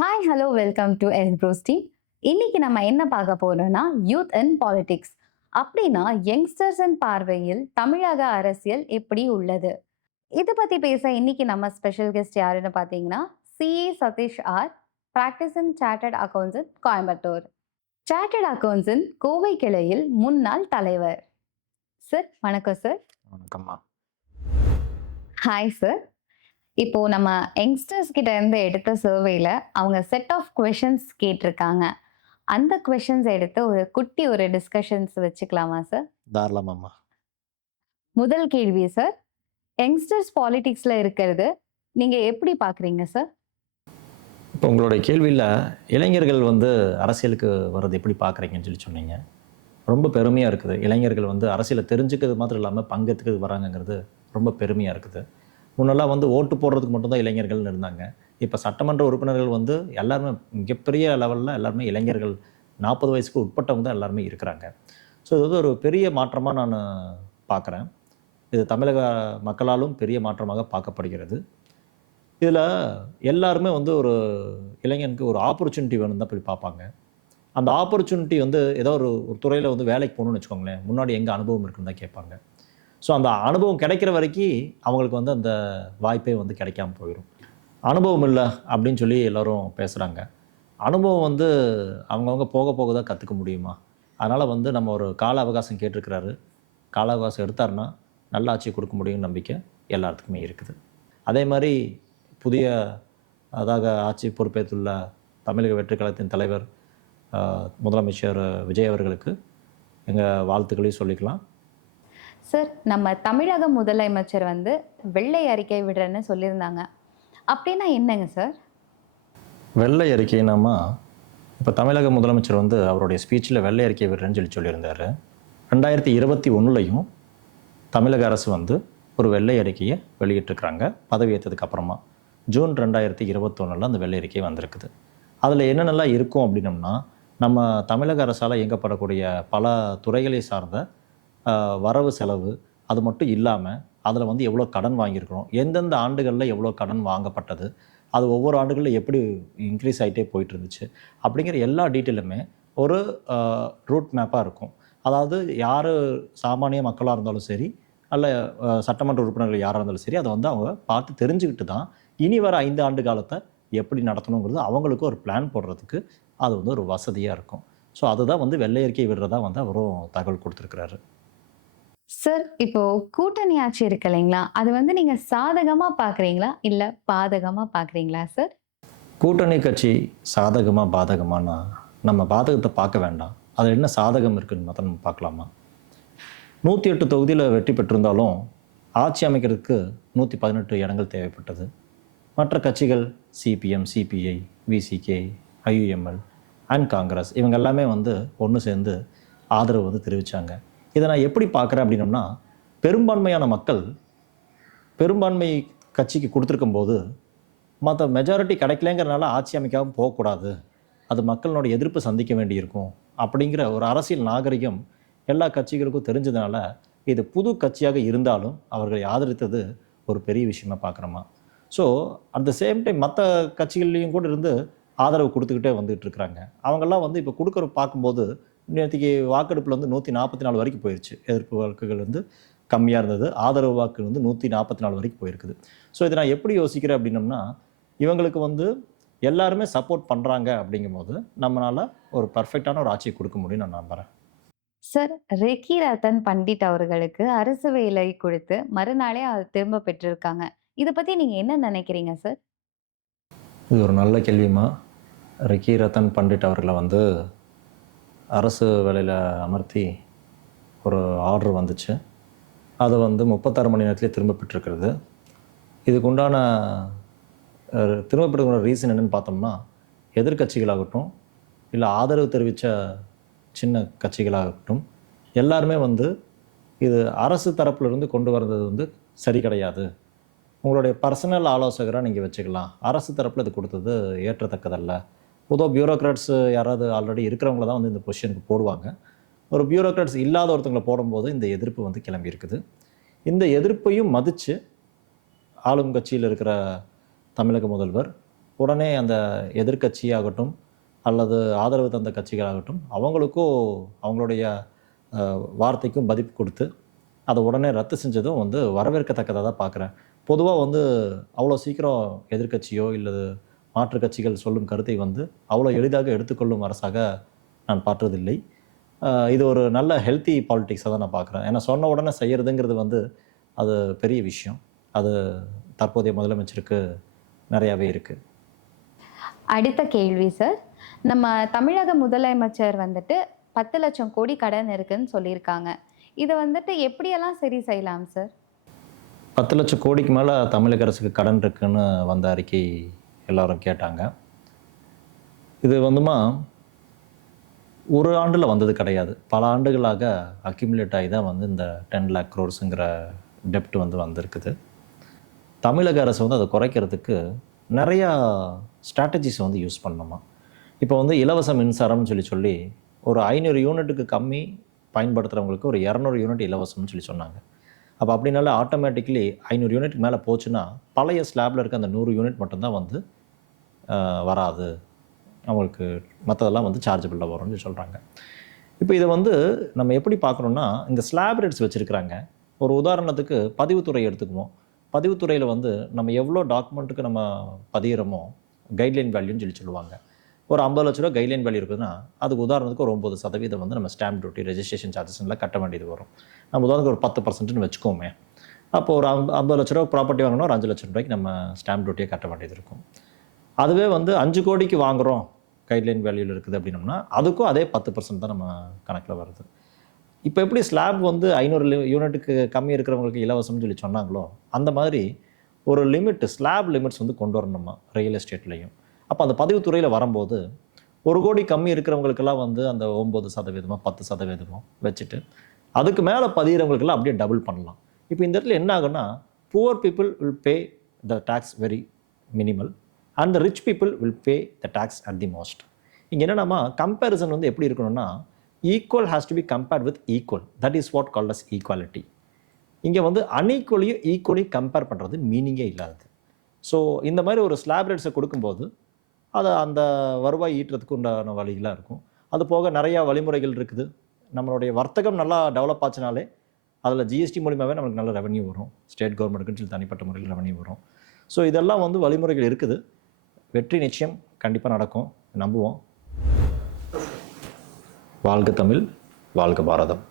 Hi hello welcome to S team. இன்னைக்கு நம்ம என்ன பார்க்க போறோம்னா யூத் அண்ட் பாலிடிக்ஸ். அப்படின்னா யங்ஸ்டர்ஸின் பார்வையில் தமிழக அரசியல் எப்படி உள்ளது, இதை பத்தி பேச இன்னைக்கு நம்ம ஸ்பெஷல் கெஸ்ட் யாருன்னு பார்த்தீங்கன்னா CA Sathish R, practising chartered accountant, Coimbatore. Chartered accountant Kovai கிளையில் முன்னாள் தலைவர். சார் வணக்கம் சார். வணக்கம்மா. Hi sir. இப்போ நம்ம யங்ஸ்டர்ஸ் கிட்ட இருந்து எடுத்த சர்வேல அவங்க செட் ஆஃப் கொஷின்ஸ் கேட்டிருக்காங்க. அந்த கொஷின்ஸ் எடுத்து ஒரு டிஸ்கஷன்ஸ் வச்சுக்கலாமா சார்? தாராளமாம்மா. முதல் கேள்வி சார், யங்ஸ்டர்ஸ் பாலிடிக்ஸ்ல இருக்கிறது நீங்க எப்படி பாக்குறீங்க சார்? இப்போ உங்களுடைய கேள்வியில் இளைஞர்கள் அரசியலுக்கு வர்றது எப்படி பார்க்குறீங்கன்னு சொன்னீங்க. ரொம்ப பெருமையாக இருக்குது. இளைஞர்கள் அரசியலை தெரிஞ்சுக்கிறது மாத்திரம் இல்லாமல் பங்கெடுத்துக்கிறது வராங்கங்கிறது ரொம்ப பெருமையாக இருக்குது. முன்னெல்லாம் ஓட்டு போடுறதுக்கு மட்டும்தான் இளைஞர்கள்னு இருந்தாங்க. இப்போ சட்டமன்ற உறுப்பினர்கள் எல்லாருமே மிகப்பெரிய லெவலில் எல்லாருமே இளைஞர்கள் 40 வயசுக்கு உட்பட்டவங்க தான் எல்லாருமே இருக்கிறாங்க. ஸோ இது ஒரு பெரிய மாற்றமாக நான் பார்க்குறேன். இது தமிழக மக்களாலும் பெரிய மாற்றமாக பார்க்கப்படுகிறது. இதில் எல்லாருமே ஒரு இளைஞனுக்கு ஒரு ஆப்பர்ச்சுனிட்டி வேணும் தான் போய் பார்ப்பாங்க. அந்த ஆப்பர்ச்சுனிட்டி ஏதோ ஒரு துறையில் வேலைக்கு போகணும்னு வச்சுக்கோங்களேன், முன்னாடி எங்கே அனுபவம் இருக்குன்னு தான் கேட்பாங்க. ஸோ அந்த அனுபவம் கிடைக்கிற வரைக்கும் அவங்களுக்கு அந்த வாய்ப்பே கிடைக்காம போயிடும். அனுபவம் இல்லை அப்படின்னு சொல்லி எல்லோரும் பேசுகிறாங்க. அனுபவம் அவங்கவுங்க போக போக தான் கற்றுக்க முடியுமா? அதனால் நம்ம ஒரு கால அவகாசம் கேட்டிருக்கிறாரு. கால அவகாசம் எடுத்தாருன்னா நல்ல ஆட்சி கொடுக்க முடியும்னு நம்பிக்கை எல்லாத்துக்குமே இருக்குது. அதே மாதிரி புதிய ஆட்சி பொறுப்பேற்றுள்ள தமிழக வெற்றி கழகத்தின் தலைவர் முதலமைச்சர் விஜய் அவர்களுக்கு எங்கள் வாழ்த்துக்களையும் சொல்லிக்கலாம். சார், நம்ம தமிழக முதலமைச்சர் வெள்ளை அறிக்கை விடுறேன்னு சொல்லியிருந்தாங்க. அப்படின்னா என்னங்க சார்? வெள்ளை அறிக்கைனாமா, இப்போ தமிழக முதலமைச்சர் அவருடைய ஸ்பீச்சில் வெள்ளை அறிக்கை விடுறேன்னு சொல்லியிருந்தார். 2021 தமிழக அரசு ஒரு வெள்ளை அறிக்கையை வெளியிட்டிருக்கிறாங்க. பதவி ஏற்றதுக்கு அப்புறமா ஜூன் 2021 அந்த வெள்ளை அறிக்கை வந்திருக்குது. அதில் என்னென்னலாம் இருக்கும் அப்படின்னம்னா, நம்ம தமிழக அரசால் இயங்கப்படக்கூடிய பல துறைகளை சார்ந்த வரவு செலவு, அது மட்டும் இல்லாமல் அதில் எவ்வளோ கடன் வாங்கியிருக்கிறோம், எந்தெந்த ஆண்டுகளில் எவ்வளோ கடன் வாங்கப்பட்டது, அது ஒவ்வொரு ஆண்டுகளில் எப்படி இன்க்ரீஸ் ஆகிட்டே போயிட்டு இருந்துச்சு அப்படிங்கிற எல்லா டீட்டெயிலுமே ஒரு ரூட் மேப்பாக இருக்கும். அதாவது யார் சாமானிய மக்களாக இருந்தாலும் சரி, அல்ல சட்டமன்ற உறுப்பினர்கள் யாராக இருந்தாலும் சரி, அதை அவங்க பார்த்து தெரிஞ்சுக்கிட்டு தான் இனி வர 5 ஆண்டு காலத்தை எப்படி நடத்தணுங்கிறது அவங்களுக்கு ஒரு பிளான் போடுறதுக்கு அது ஒரு வசதியாக இருக்கும். ஸோ அதுதான் வெள்ளை அறிக்கை விடுறதா அவரும் தகவல் கொடுத்துருக்கிறாரு. சார், இப்போ கூட்டணி ஆட்சி இருக்கு இல்லைங்களா, அது நீங்க சாதகமா பாக்குறீங்களா இல்ல பாதகமா பாக்குறீங்களா சார்? கூட்டணி கட்சி சாதகமா பாதகமானா நம்ம பாதகத்தை பார்க்க வேண்டாம். அதில் என்ன சாதகம் இருக்குன்னு மாத்திரம் நம்ம பார்க்கலாமா? 108 தொகுதியில் வெற்றி பெற்றிருந்தாலும் ஆட்சி அமைக்கிறதுக்கு 118 இடங்கள் தேவைப்பட்டது. மற்ற கட்சிகள் CPM, CBI, VCK, IUML and Congress இவங்க எல்லாமே ஒன்று சேர்ந்து ஆதரவு தெரிவித்தாங்க. இதை நான் எப்படி பார்க்குறேன் அப்படின்னோம்னா, பெரும்பான்மையான மக்கள் பெரும்பான்மை கட்சிக்கு கொடுத்துருக்கும் போது மற்ற மெஜாரிட்டி கிடைக்கலங்கிறனால ஆட்சி அமைக்காமல் போகக்கூடாது, அது மக்களோட எதிர்ப்பு சந்திக்க வேண்டியிருக்கும் அப்படிங்கிற ஒரு அரசியல் நாகரிகம் எல்லா கட்சிகளுக்கும் தெரிஞ்சதுனால இது புது கட்சியாக இருந்தாலும் அவர்களை ஆதரித்தது ஒரு பெரிய விஷயமா பார்க்குறோமா. So at the same time மற்ற கட்சிகள்லேயும் கூட இருந்து ஆதரவு கொடுத்துக்கிட்டே வந்துகிட்டு இருக்கிறாங்க. அவங்கெல்லாம் இப்போ கொடுக்குற பார்க்கும்போது நேற்றுக்கு வாக்கெடுப்பில் 144 வரைக்கும் போயிடுச்சு. எதிர்ப்பு வாக்குகள் கம்மியாக இருந்தது, ஆதரவு வாக்கு 144 வரைக்கும் போயிருக்குது. ஸோ இதை நான் எப்படி யோசிக்கிறேன் அப்படின்னம்னா, இவங்களுக்கு எல்லாருமே சப்போர்ட் பண்ணுறாங்க அப்படிங்கும்போது நம்மளால் ஒரு பர்ஃபெக்டான ஒரு ஆட்சியை கொடுக்க முடியும் நான் நம்புகிறேன். சார், ரெக்கி ரத்தன் பண்டிட் அவர்களுக்கு அரசு வேலை கொடுத்து மறுநாளே அது திரும்ப பெற்றிருக்காங்க. இதை பற்றி நீங்கள் என்ன நினைக்கிறீங்க சார்? இது ஒரு நல்ல கேள்விமா. ரெக்கி ரத்தன் பண்டிட் அவர்களை அரசு வேலையில் அமர்த்தி ஒரு ஆர்டர் வந்துச்சு. அதை 36 மணி நேரத்திலே திரும்ப பெற்றிருக்கிறது. இதுக்கு உண்டான திரும்ப பெற்றுக்கிற ரீசன் என்னென்னு பார்த்தோம்னா, எதிர்கட்சிகளாகட்டும் இல்லை ஆதரவு தெரிவித்த சின்ன கட்சிகளாகட்டும் எல்லாருமே இது அரசு தரப்பிலிருந்து கொண்டு வர்றது சரி கிடையாது, உங்களுடைய பர்சனல் ஆலோசகராக நீங்கள் வச்சுக்கலாம், அரசு தரப்பில் இது கொடுத்தது ஏற்றத்தக்கதல்ல. பொதுவாக பியூரோக்ராட்ஸ் யாராவது ஆல்ரெடி இருக்கிறவங்கள தான் இந்த பொசிஷனுக்கு போடுவாங்க. ஒரு பியூரோக்ராட்ஸ் இல்லாத ஒருத்தவங்களை போடும்போது இந்த எதிர்ப்பு கிளம்பி இருக்குது. இந்த எதிர்ப்பையும் மதித்து ஆளும் கட்சியில் இருக்கிற தமிழக முதல்வர் உடனே அந்த எதிர்க்கட்சியாகட்டும் அல்லது ஆதரவு தந்த கட்சிகளாகட்டும் அவங்களுக்கும் அவங்களுடைய வார்த்தைக்கும் மதிப்பு கொடுத்து அதை உடனே ரத்து செஞ்சதும் வந்து வரவேற்கத்தக்கதாக தான் பார்க்குறேன். பொதுவாக வந்து அவ்வளோ சீக்கிரம் எதிர்க்கட்சியோ இல்லது மாற்று கட்சிகள் சொல்லும் கருத்தை வந்து அவ்வளோ எளிதாக எடுத்துக்கொள்ளும் அரசாக நான் பார்த்ததில்லை. இது ஒரு நல்ல ஹெல்த்தி பாலிடிக்ஸாக தான் நான் பார்க்குறேன். ஏன்னா சொன்ன உடனே செய்கிறதுங்கிறது வந்து அது பெரிய விஷயம். அது தற்போதைய முதலமைச்சருக்கு நிறையாவே இருக்குது. அடுத்த கேள்வி சார். நம்ம தமிழக முதலமைச்சர் வந்துட்டு 10 லட்சம் கோடி கடன் இருக்குன்னு சொல்லியிருக்காங்க. இதை வந்துட்டு எப்படியெல்லாம் சரி செய்யலாம் சார்? 10 லட்சம் கோடிக்கு மேலே தமிழக அரசுக்கு கடன் இருக்குன்னு வந்த அறிக்கை எல்லாரும் கேட்டாங்க. இது வந்துமா ஒரு ஆண்டில் வந்தது கிடையாது. பல ஆண்டுகளாக அக்யூமுலேட் ஆகி தான் வந்து இந்த 10 lakh crores டெப்ட் வந்து வந்திருக்குது. தமிழக அரசு வந்து அதை குறைக்கிறதுக்கு நிறையா ஸ்ட்ராட்டஜிஸ் வந்து யூஸ் பண்ணணுமா. இப்போ வந்து இலவச மின்சாரம்னு சொல்லி ஒரு 500 யூனிட்டுக்கு கம்மி பயன்படுத்துகிறவங்களுக்கு ஒரு 200 யூனிட் இலவசம்னு சொன்னாங்க. அப்போ அப்படின்னால ஆட்டோமேட்டிக்கலி 500 யூனிட் மேலே போச்சுன்னா பழைய ஸ்லாபில் இருக்க அந்த 100 யூனிட் மட்டும்தான் வந்து வராது, அவங்களுக்கு மற்றதெல்லாம் வந்து சார்ஜபிளாக வரும்னு சொல்கிறாங்க. இப்போ இதை வந்து நம்ம எப்படி பார்க்கணுன்னா, இந்த ஸ்லாப் ரேட்ஸ் வச்சுருக்கிறாங்க. ஒரு உதாரணத்துக்கு பதிவுத்துறை எடுத்துக்குவோம். பதிவுத்துறையில் வந்து நம்ம எவ்வளோ டாக்குமெண்ட்டுக்கு நம்ம பதிகிறோமோ கைட்லைன் வேல்யூன்னு சொல்லுவாங்க. ஒரு 50 லட்ச ரூபா கைட்லைன் வேல்யூ இருக்குதுன்னா அதுக்கு உதாரணத்துக்கு ஒரு 9% வந்து நம்ம ஸ்டாம்ப் டியூட்டி, ரெஜிஸ்ட்ரேஷன் சார்ஜஸ்லாம் கட்ட வேண்டியது வரும். நம்ம உதாரணத்துக்கு ஒரு 10%ன்னு வச்சுக்கோமே. அப்போ ஒரு 50 லட்ச ரூபா ப்ராப்பர்ட்டி வாங்கினா ஒரு 5 லட்சம் ரூபாய்க்கு நம்ம ஸ்டாம்ப் டியூட்டியை கட்ட வேண்டியது இருக்கும். அதுவே வந்து 5 கோடிக்கு வாங்குகிறோம், கைட்லைன் வேல்யூவில் இருக்குது அப்படின்னோம்னா அதுக்கும் அதே 10% தான் நம்ம கணக்கில் வருது. இப்போ எப்படி ஸ்லாப் வந்து 500 யூனிட்டுக்கு கம்மி இருக்கிறவங்களுக்கு இலவசம்னு சொன்னாங்களோ அந்த மாதிரி ஒரு லிமிட், ஸ்லாப் லிமிட்ஸ் வந்து கொண்டு வரணுமா ரியல் எஸ்டேட்லேயும். அப்போ அந்த பதிவுத்துறையில் வரும்போது 1 கோடி கம்மி இருக்கிறவங்களுக்கெல்லாம் வந்து அந்த 9%, 10% வச்சுட்டு அதுக்கு மேலே பதிகிறவங்களுக்கெல்லாம் அப்படியே டபுள் பண்ணலாம். இப்போ இந்த இடத்துல என்ன ஆகுன்னா, poor people will pay the tax very minimal and the rich people will pay the tax at the most. இங்கே என்னென்னா கம்பேரிசன் வந்து எப்படி இருக்கணும்னா, equal has to be compared with equal. That is what called as equality. இங்கே வந்து அன்ஈக்குவலியும் ஈக்குவலையும் compare பண்ணுறது மீனிங்கே இல்லாதது. So இந்த மாதிரி ஒரு ஸ்லாப் ரேட்ஸை கொடுக்கும்போது அதை அந்த வருவாய் ஈட்டுறதுக்கு உண்டான வழிகளாக இருக்கும். அது போக நிறையா வழிமுறைகள் இருக்குது. நம்மளுடைய வர்த்தகம் நல்லா டெவலப் ஆச்சுனாலே அதில் ஜிஎஸ்டி மூலியமாகவே நமக்கு நல்ல ரெவன்யூ வரும். ஸ்டேட் கவர்மெண்ட்டுக்குன்னு தனிப்பட்ட முறையில் ரெவன்யூ வரும். ஸோ இதெல்லாம் வந்து வழிமுறைகள் இருக்குது. வெற்றி நிச்சயம் கண்டிப்பாக நடக்கும், நம்புவோம். வாழ்க தமிழ், வாழ்க பாரதம்.